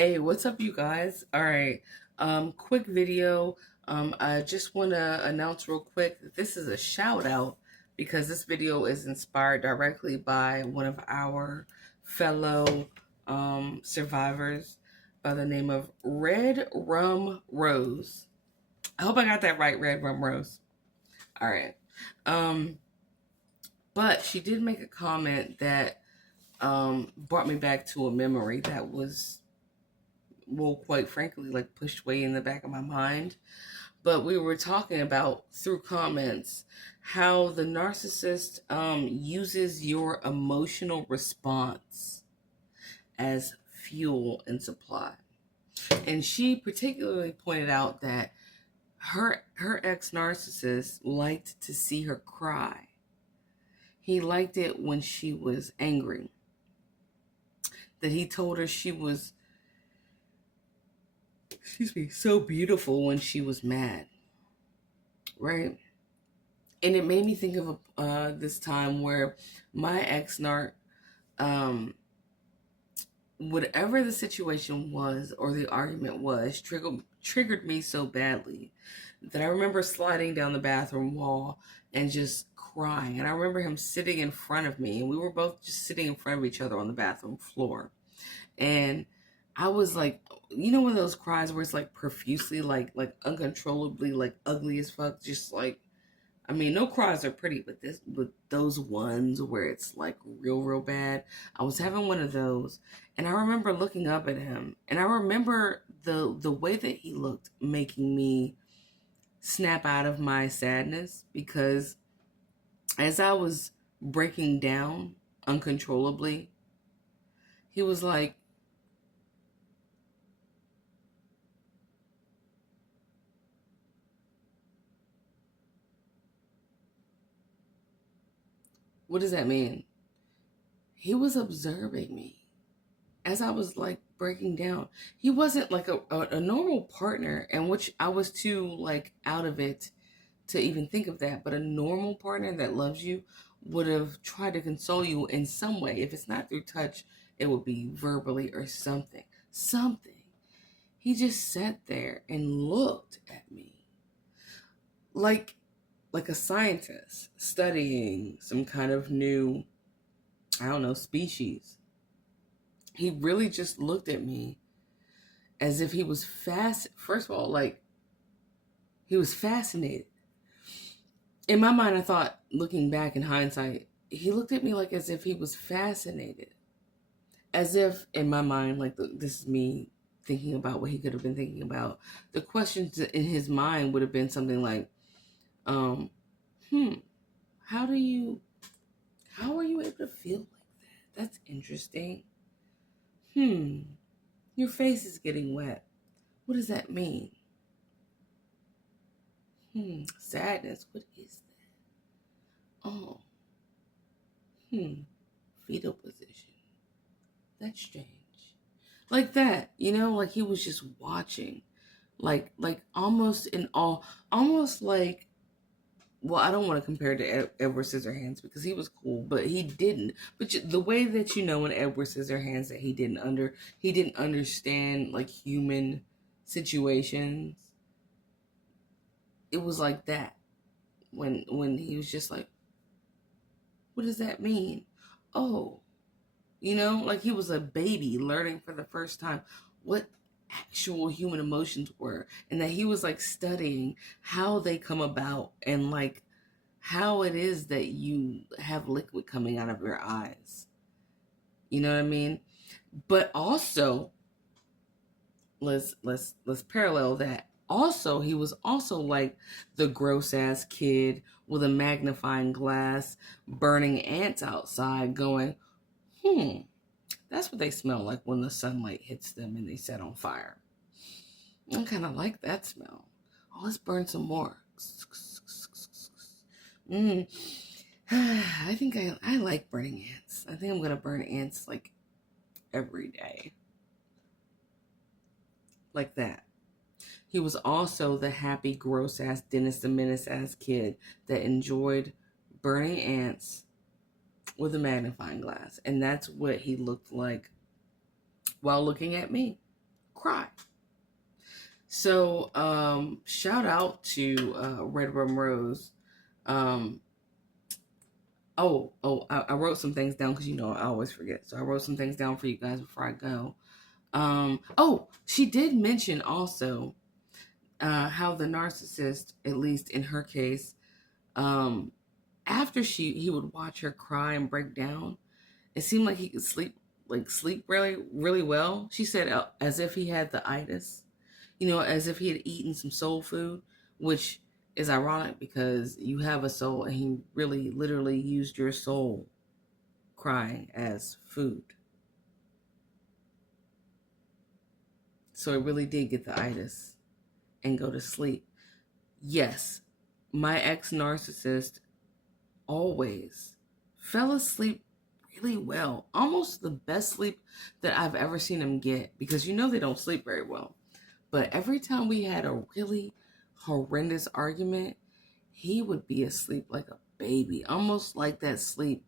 Hey, what's up, you guys? All right, quick video. I just want to announce real quick that this is a shout out because this video is inspired directly by one of our fellow survivors by the name of Red Rum Rose. I hope I got that right, Red Rum Rose. All right. Um, but she did make a comment that brought me back to a memory that was, well, quite frankly, like pushed way in the back of my mind. But we were talking about through comments how the narcissist uses your emotional response as fuel and supply. And she particularly pointed out that her ex narcissist liked to see her cry. He liked it when she was angry. That he told her she was, so beautiful when she was mad, right? And it made me think of this time where my ex-narc, whatever the situation was or the argument was, triggered me so badly that I remember sliding down the bathroom wall and just crying. And I remember him sitting in front of me, and we were both just sitting in front of each other on the bathroom floor. And I was like, you know, one of those cries where it's like profusely, like uncontrollably, like ugly as fuck. Just like, I mean, no cries are pretty, but those ones where it's like real bad. I was having one of those, and I remember looking up at him, and I remember the way that he looked making me snap out of my sadness, because as I was breaking down uncontrollably, he was like, what does that mean? He was observing me as I was like breaking down. He wasn't like a normal partner, and which I was too like out of it to even think of that. But a normal partner that loves you would have tried to console you in some way. If it's not through touch, it would be verbally or something. Something. He just sat there and looked at me like a scientist studying some kind of new, I don't know, species. He really just looked at me as if he was first of all, like, he was fascinated. In my mind, I thought, looking back in hindsight, he looked at me like as if he was fascinated. As if, in my mind, like, this is me thinking about what he could have been thinking about. The questions in his mind would have been something like, um, how are you able to feel like that? That's interesting. Your face is getting wet. What does that mean? Sadness. What is that? Oh. Fetal position. That's strange. Like that, you know, like he was just watching. Like almost in all, almost like, well, I don't want to compare to Edward Scissorhands because he was cool, but he didn't. But the way that you know in Edward Scissorhands that he didn't understand like human situations, it was like that when he was just like, what does that mean? Oh, you know, like he was a baby learning for the first time what actual human emotions were, and that he was like studying how they come about, and like how it is that you have liquid coming out of your eyes. You know what I mean? But also, let's parallel that. Also, he was also like the gross ass kid with a magnifying glass burning ants outside going, that's what they smell like when the sunlight hits them and they set on fire. I kind of like that smell. Oh, let's burn some more. I think I like burning ants. I think I'm going to burn ants like every day. Like that. He was also the happy, gross ass, Dennis the Menace ass kid that enjoyed burning ants with a magnifying glass. And that's what he looked like while looking at me. cry. So, shout out to Red Rum Rose. I wrote some things down because I always forget. So I wrote some things down for you guys before I go. She did mention also how the narcissist, at least in her case, after he would watch her cry and break down, it seemed like he could sleep really, really well. She said as if he had the itis, as if he had eaten some soul food, which is ironic because you have a soul and he really literally used your soul crying as food. So it really did get the itis and go to sleep. Yes, my ex-narcissist always fell asleep really well. Almost the best sleep that I've ever seen him get, because they don't sleep very well. But every time we had a really horrendous argument, he would be asleep like a baby, almost like that sleep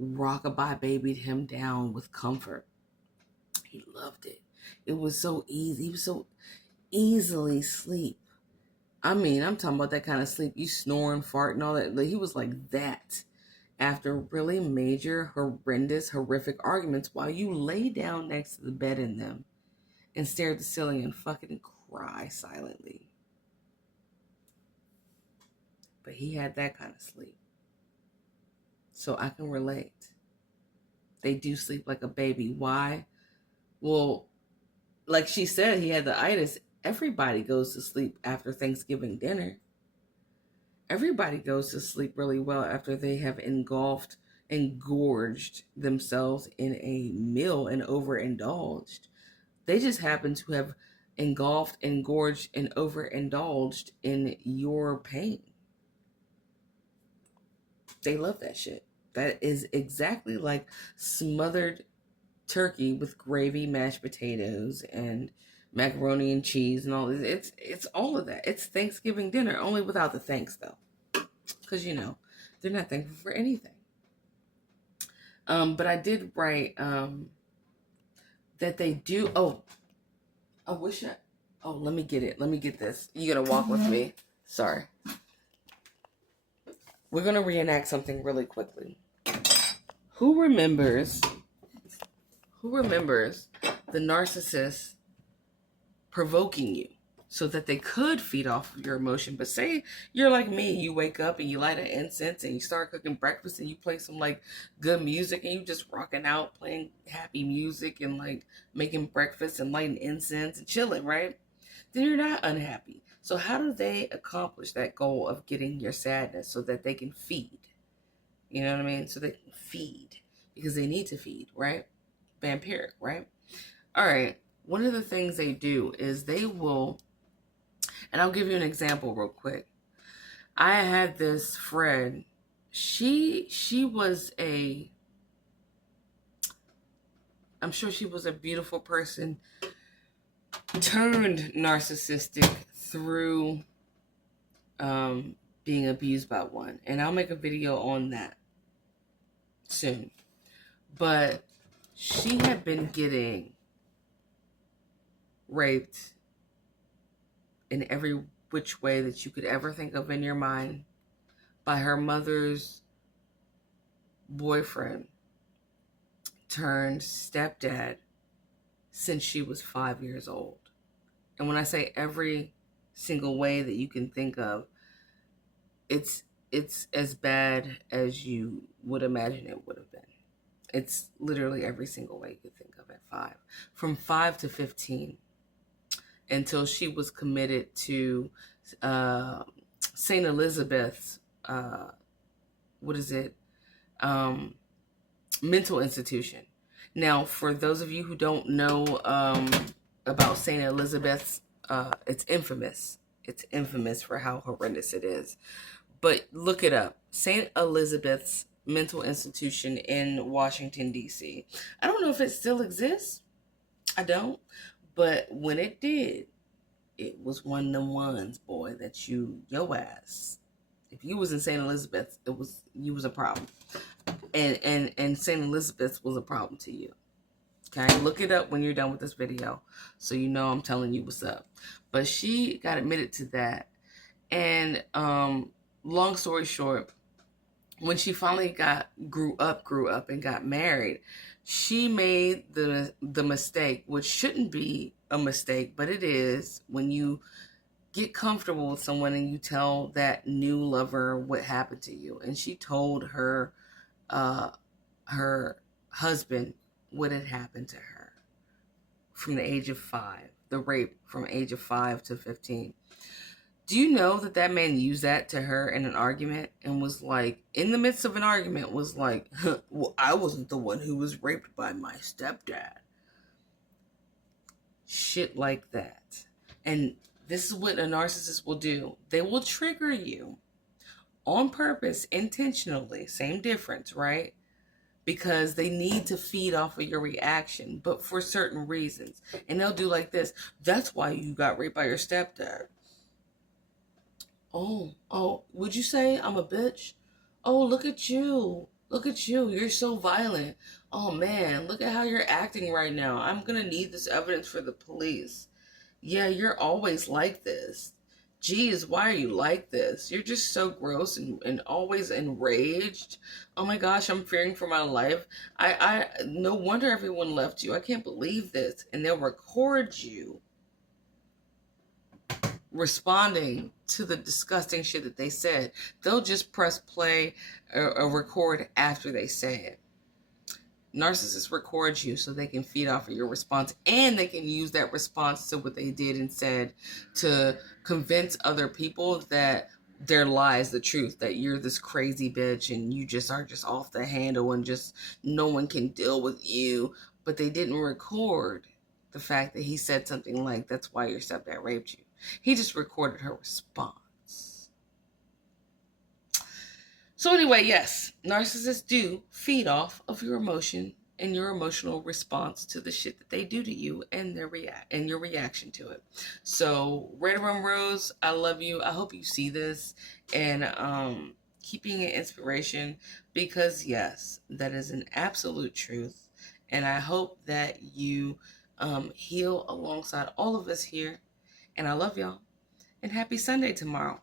rockabye babied him down with comfort. He loved it. It was so easy. He was so easily sleep. I mean, I'm talking about that kind of sleep. You snore and fart and all that. He was like that after really major, horrendous, horrific arguments while you lay down next to the bed in them and stare at the ceiling and fucking cry silently. But he had that kind of sleep. So I can relate. They do sleep like a baby. Why? Well, like she said, he had the itis. Everybody goes to sleep after Thanksgiving dinner. Everybody goes to sleep really well after they have engorged themselves in a meal and overindulged. They just happen to have engulfed, engorged, and overindulged in your pain. They love that shit. That is exactly like smothered turkey with gravy, mashed potatoes, and macaroni and cheese and all this. It's all of that. It's Thanksgiving dinner, only without the thanks though. Because they're not thankful for anything. But I did write that they do let me get it. Let me get this. You gotta walk with me. Sorry. We're gonna reenact something really quickly. Who remembers the narcissist provoking you so that they could feed off of your emotion? But say you're like me, you wake up and you light an incense and you start cooking breakfast and you play some good music and you just rocking out, playing happy music and making breakfast and lighting incense and chilling, right? Then you're not unhappy. So how do they accomplish that goal of getting your sadness so that they can feed? You know what I mean? So they can feed because they need to feed, right? Vampiric, right? All right. One of the things they do is they will, and I'll give you an example real quick. I had this friend. She was I'm sure she was a beautiful person, turned narcissistic through being abused by one. And I'll make a video on that soon. But she had been getting raped in every which way that you could ever think of in your mind by her mother's boyfriend turned stepdad since she was 5 years old. And when I say every single way that you can think of, it's as bad as you would imagine it would have been. It's literally every single way you could think of at 5. From 5 to 15. Until she was committed to St. Elizabeth's, mental institution. Now, for those of you who don't know about St. Elizabeth's, it's infamous. It's infamous for how horrendous it is. But look it up. St. Elizabeth's mental institution in Washington, D.C. I don't know if it still exists. I don't. But when it did, it was one of them ones, boy, that your ass. If you was in St. Elizabeth, you was a problem. And St. Elizabeth was a problem to you. Okay, look it up when you're done with this video, so you know I'm telling you what's up. But she got admitted to that, and long story short, when she finally grew up and got married, she made the mistake, which shouldn't be a mistake, but it is, when you get comfortable with someone and you tell that new lover what happened to you. And she told uh, her husband what had happened to her from the age of 5, the rape from age of 5 to 15. Do you know that that man used that to her in an argument and was like, in the midst of an argument, was like, well, I wasn't the one who was raped by my stepdad. Shit like that. And this is what a narcissist will do. They will trigger you on purpose, intentionally. Same difference, right? Because they need to feed off of your reaction, but for certain reasons. And they'll do like this. That's why you got raped by your stepdad. Oh, would you say I'm a bitch? Oh, look at you. Look at you. You're so violent. Oh, man, look at how you're acting right now. I'm going to need this evidence for the police. Yeah, you're always like this. Geez, why are you like this? You're just so gross and always enraged. Oh my gosh, I'm fearing for my life. No wonder everyone left you. I can't believe this. And they'll record you responding to the disgusting shit that they said. They'll just press play or record after they say it. Narcissists record you so they can feed off of your response, and they can use that response to what they did and said to convince other people that their lie is the truth, that you're this crazy bitch and you just are just off the handle and just no one can deal with you. But they didn't record the fact that he said something like, that's why your stepdad raped you. He just recorded her response. So anyway, yes, narcissists do feed off of your emotion and your emotional response to the shit that they do to you and your reaction to it. So, Red Rum Rose, I love you. I hope you see this and keeping it inspiration, because yes, that is an absolute truth. And I hope that you heal alongside all of us here. And I love y'all. And happy Sunday tomorrow.